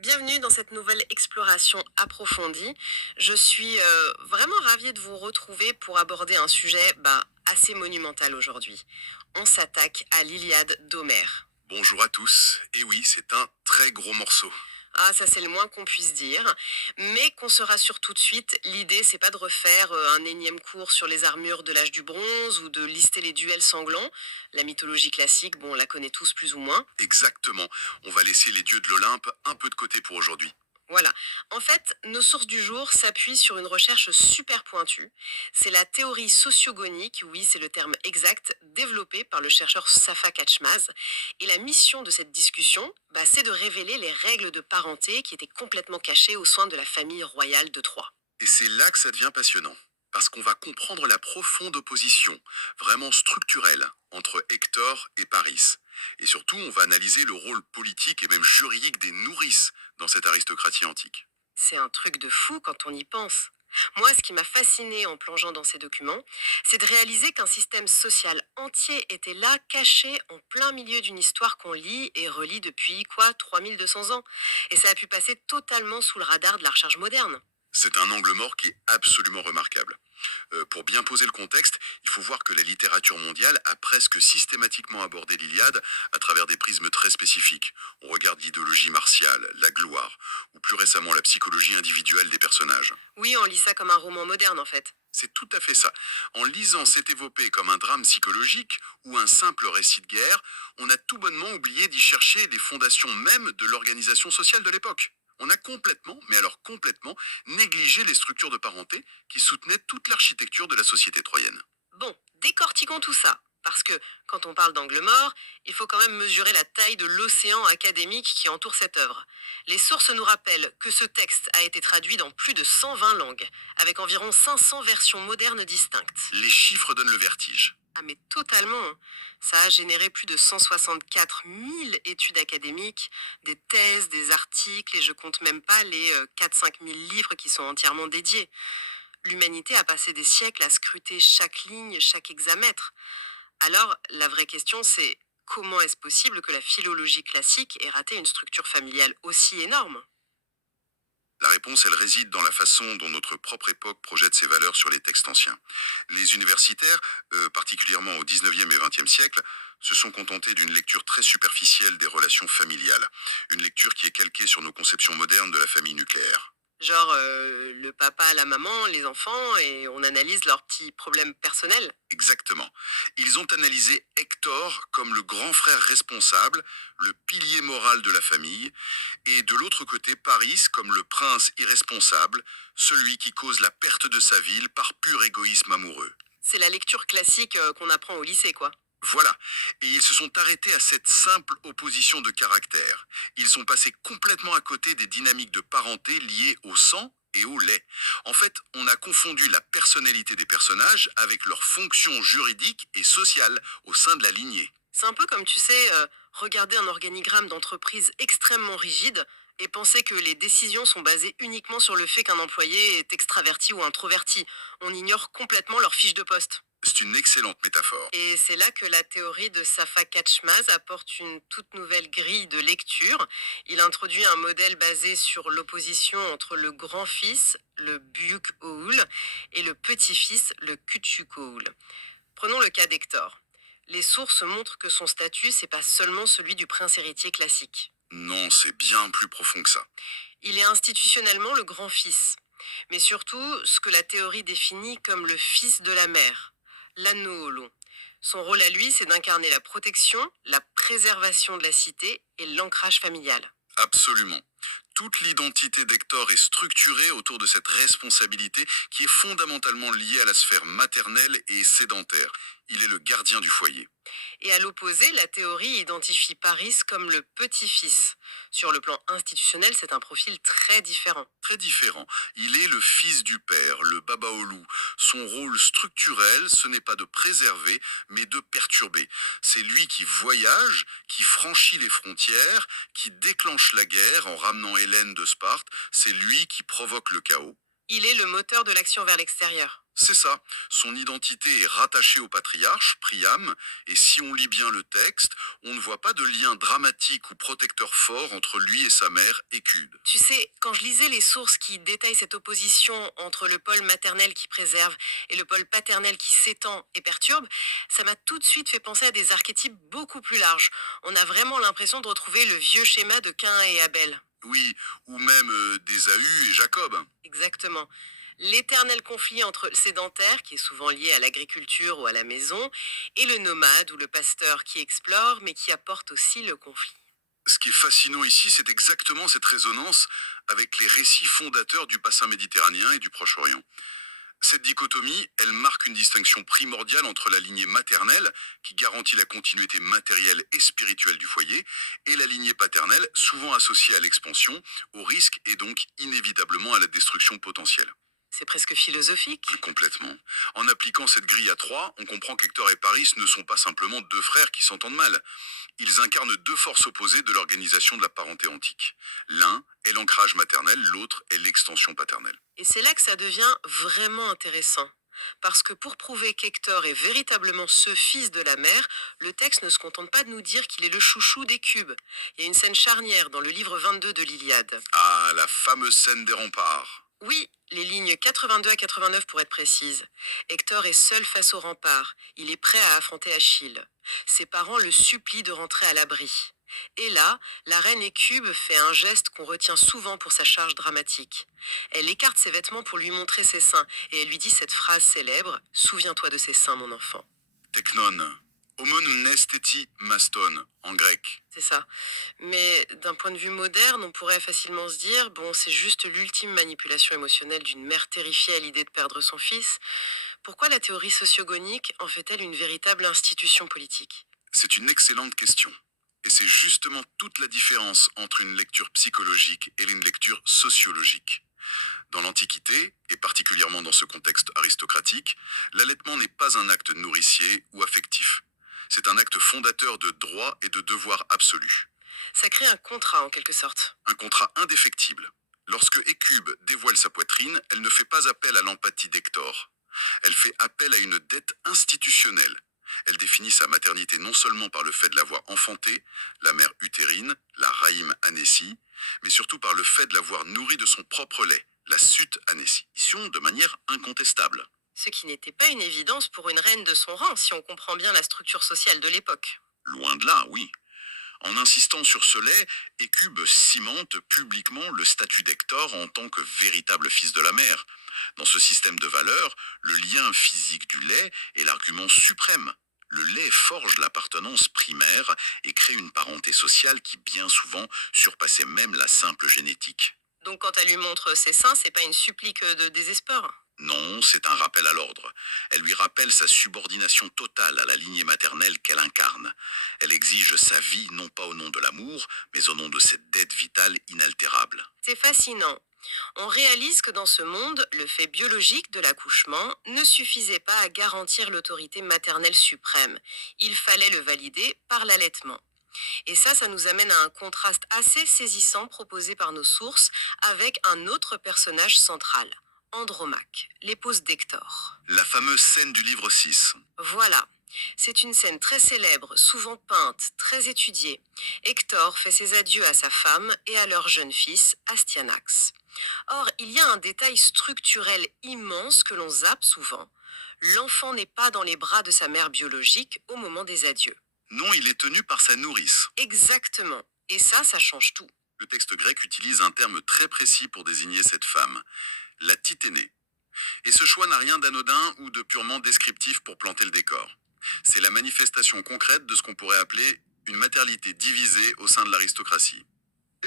Bienvenue dans cette nouvelle exploration approfondie. Je suis vraiment ravie de vous retrouver pour aborder un sujet assez monumental aujourd'hui. On s'attaque à l'Iliade d'Homère. Bonjour à tous. Et oui, c'est un très gros morceau. Ah, ça c'est le moins qu'on puisse dire. Mais qu'on se rassure tout de suite, l'idée c'est pas de refaire un énième cours sur les armures de l'âge du bronze ou de lister les duels sanglants. La mythologie classique, bon, on la connaît tous plus ou moins. Exactement. On va laisser les dieux de l'Olympe un peu de côté pour aujourd'hui. Voilà. En fait, nos sources du jour s'appuient sur une recherche super pointue. C'est la théorie sociogonique, oui, c'est le terme exact, développée par le chercheur Safa Katchmaz. Et la mission de cette discussion, c'est de révéler les règles de parenté qui étaient complètement cachées aux soins de la famille royale de Troie. Et c'est là que ça devient passionnant. Parce qu'on va comprendre la profonde opposition, vraiment structurelle, entre Hector et Paris. Et surtout, on va analyser le rôle politique et même juridique des nourrices dans cette aristocratie antique. C'est un truc de fou quand on y pense. Moi, ce qui m'a fasciné en plongeant dans ces documents, c'est de réaliser qu'un système social entier était là, caché en plein milieu d'une histoire qu'on lit et relit depuis, 3200 ans. Et ça a pu passer totalement sous le radar de la recherche moderne. C'est un angle mort qui est absolument remarquable. Pour bien poser le contexte, il faut voir que la littérature mondiale a presque systématiquement abordé l'Iliade à travers des prismes très spécifiques. On regarde l'idéologie martiale, la gloire, ou plus récemment la psychologie individuelle des personnages. Oui, on lit ça comme un roman moderne en fait. C'est tout à fait ça. En lisant cette épopée comme un drame psychologique ou un simple récit de guerre, on a tout bonnement oublié d'y chercher les fondations même de l'organisation sociale de l'époque. On a complètement, mais alors complètement, négligé les structures de parenté qui soutenaient toute l'architecture de la société troyenne. Bon, décortiquons tout ça. Parce que quand on parle d'angle mort, il faut quand même mesurer la taille de l'océan académique qui entoure cette œuvre. Les sources nous rappellent que ce texte a été traduit dans plus de 120 langues, avec environ 500 versions modernes distinctes. Les chiffres donnent le vertige. Ah mais totalement, hein. Ça a généré plus de 164 000 études académiques, des thèses, des articles, et je compte même pas les 4-5 000 livres qui sont entièrement dédiés. L'humanité a passé des siècles à scruter chaque ligne, chaque hexamètre. Alors, la vraie question, c'est comment est-ce possible que la philologie classique ait raté une structure familiale aussi énorme? La réponse, elle réside dans la façon dont notre propre époque projette ses valeurs sur les textes anciens. Les universitaires, particulièrement au 19e et 20e siècle, se sont contentés d'une lecture très superficielle des relations familiales. Une lecture qui est calquée sur nos conceptions modernes de la famille nucléaire. Genre le papa, la maman, les enfants, et on analyse leurs petits problèmes personnels. Exactement. Ils ont analysé Hector comme le grand frère responsable, le pilier moral de la famille, et de l'autre côté Paris comme le prince irresponsable, celui qui cause la perte de sa ville par pur égoïsme amoureux. C'est la lecture classique qu'on apprend au lycée, quoi. Voilà. Et ils se sont arrêtés à cette simple opposition de caractère. Ils sont passés complètement à côté des dynamiques de parenté liées au sang et au lait. En fait, on a confondu la personnalité des personnages avec leur fonction juridique et sociale au sein de la lignée. C'est un peu comme, tu sais, regarder un organigramme d'entreprise extrêmement rigide et penser que les décisions sont basées uniquement sur le fait qu'un employé est extraverti ou introverti. On ignore complètement leur fiche de poste. C'est une excellente métaphore. Et c'est là que la théorie de Safa Katchmaz apporte une toute nouvelle grille de lecture. Il introduit un modèle basé sur l'opposition entre le grand-fils, le Buyuk Oul, et le petit-fils, le Küçük Oul. Prenons le cas d'Hector. Les sources montrent que son statut, c'est pas seulement celui du prince héritier classique. Non, c'est bien plus profond que ça. Il est institutionnellement le grand-fils, mais surtout ce que la théorie définit comme le fils de la mère, l'Anoolo. Son rôle à lui, c'est d'incarner la protection, la préservation de la cité et l'ancrage familial. Absolument. Toute l'identité d'Hector est structurée autour de cette responsabilité qui est fondamentalement liée à la sphère maternelle et sédentaire. Il est le gardien du foyer. Et à l'opposé, la théorie identifie Paris comme le petit-fils. Sur le plan institutionnel, c'est un profil très différent. Très différent. Il est le fils du père, le Babaoulou. Son rôle structurel, ce n'est pas de préserver, mais de perturber. C'est lui qui voyage, qui franchit les frontières, qui déclenche la guerre en ramenant Hélène de Sparte. C'est lui qui provoque le chaos. Il est le moteur de l'action vers l'extérieur. C'est ça. Son identité est rattachée au patriarche, Priam, et si on lit bien le texte, on ne voit pas de lien dramatique ou protecteur fort entre lui et sa mère, Écube. Tu sais, quand je lisais les sources qui détaillent cette opposition entre le pôle maternel qui préserve et le pôle paternel qui s'étend et perturbe, ça m'a tout de suite fait penser à des archétypes beaucoup plus larges. On a vraiment l'impression de retrouver le vieux schéma de Cain et Abel. Oui, ou même d'Ésaü et Jacob. Exactement. L'éternel conflit entre le sédentaire, qui est souvent lié à l'agriculture ou à la maison, et le nomade ou le pasteur qui explore mais qui apporte aussi le conflit. Ce qui est fascinant ici, c'est exactement cette résonance avec les récits fondateurs du bassin méditerranéen et du Proche-Orient. Cette dichotomie, elle marque une distinction primordiale entre la lignée maternelle, qui garantit la continuité matérielle et spirituelle du foyer, et la lignée paternelle, souvent associée à l'expansion, au risque et donc inévitablement à la destruction potentielle. C'est presque philosophique. Complètement. En appliquant cette grille à trois, on comprend qu'Hector et Paris ne sont pas simplement deux frères qui s'entendent mal. Ils incarnent deux forces opposées de l'organisation de la parenté antique. L'un est l'ancrage maternel, l'autre est l'extension paternelle. Et c'est là que ça devient vraiment intéressant. Parce que pour prouver qu'Hector est véritablement ce fils de la mère, le texte ne se contente pas de nous dire qu'il est le chouchou des cubes. Il y a une scène charnière dans le livre 22 de l'Iliade. Ah, la fameuse scène des remparts. Oui, les lignes 82 à 89 pour être précise. Hector est seul face au rempart. Il est prêt à affronter Achille. Ses parents le supplient de rentrer à l'abri. Et là, la reine Écube fait un geste qu'on retient souvent pour sa charge dramatique. Elle écarte ses vêtements pour lui montrer ses seins et elle lui dit cette phrase célèbre: Souviens-toi de ses seins, mon enfant. Technon. Homon nesteti maston, en grec. C'est ça. Mais d'un point de vue moderne, on pourrait facilement se dire, bon, c'est juste l'ultime manipulation émotionnelle d'une mère terrifiée à l'idée de perdre son fils. Pourquoi la théorie sociogonique en fait-elle une véritable institution politique? C'est une excellente question. Et c'est justement toute la différence entre une lecture psychologique et une lecture sociologique. Dans l'Antiquité, et particulièrement dans ce contexte aristocratique, l'allaitement n'est pas un acte nourricier ou affectif. C'est un acte fondateur de droit et de devoir absolu. Ça crée un contrat en quelque sorte. Un contrat indéfectible. Lorsque Écube dévoile sa poitrine, elle ne fait pas appel à l'empathie d'Hector. Elle fait appel à une dette institutionnelle. Elle définit sa maternité non seulement par le fait de l'avoir enfantée, la mère utérine, la Raïm Anessi, mais surtout par le fait de l'avoir nourrie de son propre lait, la Sut Anessi, de manière incontestable. Ce qui n'était pas une évidence pour une reine de son rang, si on comprend bien la structure sociale de l'époque. Loin de là, oui. En insistant sur ce lait, Écube cimente publiquement le statut d'Hector en tant que véritable fils de la mère. Dans ce système de valeurs, le lien physique du lait est l'argument suprême. Le lait forge l'appartenance primaire et crée une parenté sociale qui bien souvent surpassait même la simple génétique. Donc quand elle lui montre ses seins, c'est pas une supplique de désespoir. Non, c'est un rappel à l'ordre. Elle lui rappelle sa subordination totale à la lignée maternelle qu'elle incarne. Elle exige sa vie non pas au nom de l'amour, mais au nom de cette dette vitale inaltérable. C'est fascinant. On réalise que dans ce monde, le fait biologique de l'accouchement ne suffisait pas à garantir l'autorité maternelle suprême. Il fallait le valider par l'allaitement. Et ça nous amène à un contraste assez saisissant proposé par nos sources avec un autre personnage central, Andromaque, l'épouse d'Hector. La fameuse scène du livre 6. Voilà. C'est une scène très célèbre, souvent peinte, très étudiée. Hector fait ses adieux à sa femme et à leur jeune fils, Astyanax. Or, il y a un détail structurel immense que l'on zappe souvent. L'enfant n'est pas dans les bras de sa mère biologique au moment des adieux. Non, il est tenu par sa nourrice. Exactement. Et ça change tout. Le texte grec utilise un terme très précis pour désigner cette femme, la titénée. Et ce choix n'a rien d'anodin ou de purement descriptif pour planter le décor. C'est la manifestation concrète de ce qu'on pourrait appeler une maternité divisée au sein de l'aristocratie.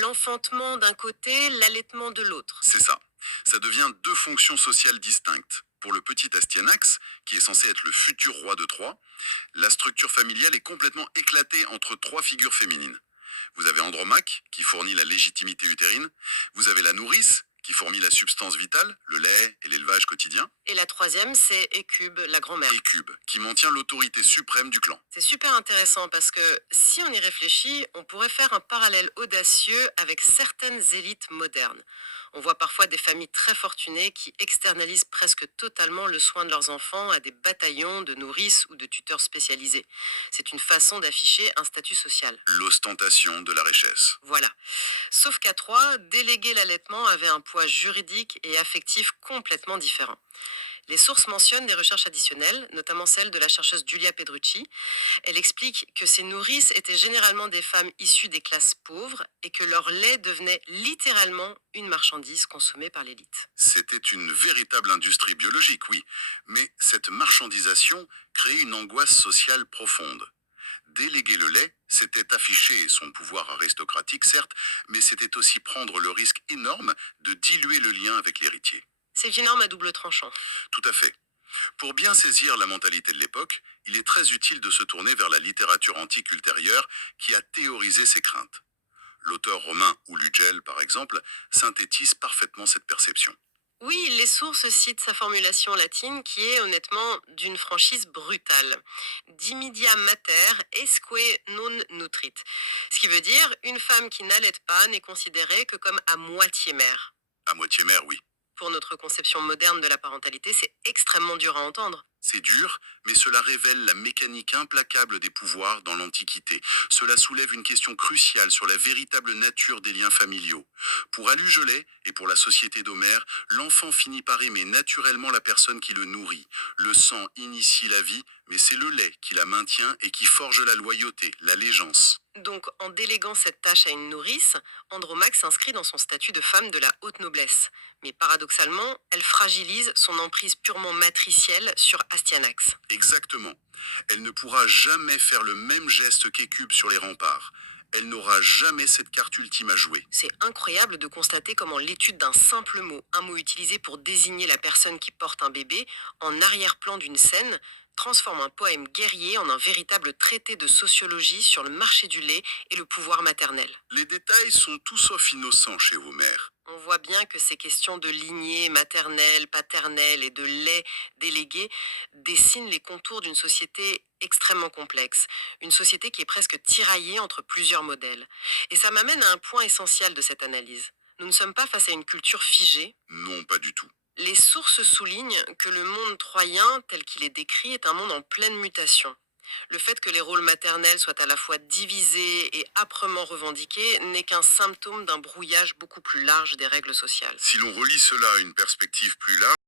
L'enfantement d'un côté, l'allaitement de l'autre. C'est ça. Ça devient deux fonctions sociales distinctes. Pour le petit Astyanax, qui est censé être le futur roi de Troie, la structure familiale est complètement éclatée entre trois figures féminines. Vous avez Andromaque, qui fournit la légitimité utérine. Vous avez la nourrice, qui fournit la substance vitale, le lait et l'élevage quotidien. Et la troisième, c'est Écube, la grand-mère. Écube, qui maintient l'autorité suprême du clan. C'est super intéressant parce que si on y réfléchit, on pourrait faire un parallèle audacieux avec certaines élites modernes. On voit parfois des familles très fortunées qui externalisent presque totalement le soin de leurs enfants à des bataillons de nourrices ou de tuteurs spécialisés. C'est une façon d'afficher un statut social. L'ostentation de la richesse. Voilà. Sauf qu'à trois, déléguer l'allaitement avait un poids juridique et affectif complètement différent. Les sources mentionnent des recherches additionnelles, notamment celle de la chercheuse Giulia Pedrucci. Elle explique que ces nourrices étaient généralement des femmes issues des classes pauvres et que leur lait devenait littéralement une marchandise consommée par l'élite. C'était une véritable industrie biologique, oui, mais cette marchandisation créait une angoisse sociale profonde. Déléguer le lait, c'était afficher son pouvoir aristocratique, certes, mais c'était aussi prendre le risque énorme de diluer le lien avec l'héritier. C'est une arme à double tranchant. Tout à fait. Pour bien saisir la mentalité de l'époque, il est très utile de se tourner vers la littérature antique ultérieure qui a théorisé ces craintes. L'auteur romain Ulugel, par exemple, synthétise parfaitement cette perception. Oui, les sources citent sa formulation latine qui est honnêtement d'une franchise brutale. Dimidia mater esque non nutrit. Ce qui veut dire une femme qui n'allaite pas n'est considérée que comme à moitié mère. À moitié mère, oui. Pour notre conception moderne de la parentalité, c'est extrêmement dur à entendre. C'est dur, mais cela révèle la mécanique implacable des pouvoirs dans l'Antiquité. Cela soulève une question cruciale sur la véritable nature des liens familiaux. Pour Alugelet et pour la société d'Homère, l'enfant finit par aimer naturellement la personne qui le nourrit. Le sang initie la vie, mais c'est le lait qui la maintient et qui forge la loyauté, l'allégeance. Donc, en déléguant cette tâche à une nourrice, Andromaque s'inscrit dans son statut de femme de la haute noblesse. Mais paradoxalement, elle fragilise son emprise purement matricielle sur Astyanax. Exactement. Elle ne pourra jamais faire le même geste qu'Écube sur les remparts. Elle n'aura jamais cette carte ultime à jouer. C'est incroyable de constater comment l'étude d'un simple mot, un mot utilisé pour désigner la personne qui porte un bébé, en arrière-plan d'une scène, transforme un poème guerrier en un véritable traité de sociologie sur le marché du lait et le pouvoir maternel. Les détails sont tout sauf innocents chez Homère. On voit bien que ces questions de lignée maternelle, paternelle et de lait délégué dessinent les contours d'une société extrêmement complexe, une société qui est presque tiraillée entre plusieurs modèles. Et ça m'amène à un point essentiel de cette analyse. Nous ne sommes pas face à une culture figée. Non, pas du tout. Les sources soulignent que le monde troyen tel qu'il est décrit est un monde en pleine mutation. Le fait que les rôles maternels soient à la fois divisés et âprement revendiqués n'est qu'un symptôme d'un brouillage beaucoup plus large des règles sociales. Si l'on relie cela à une perspective plus large,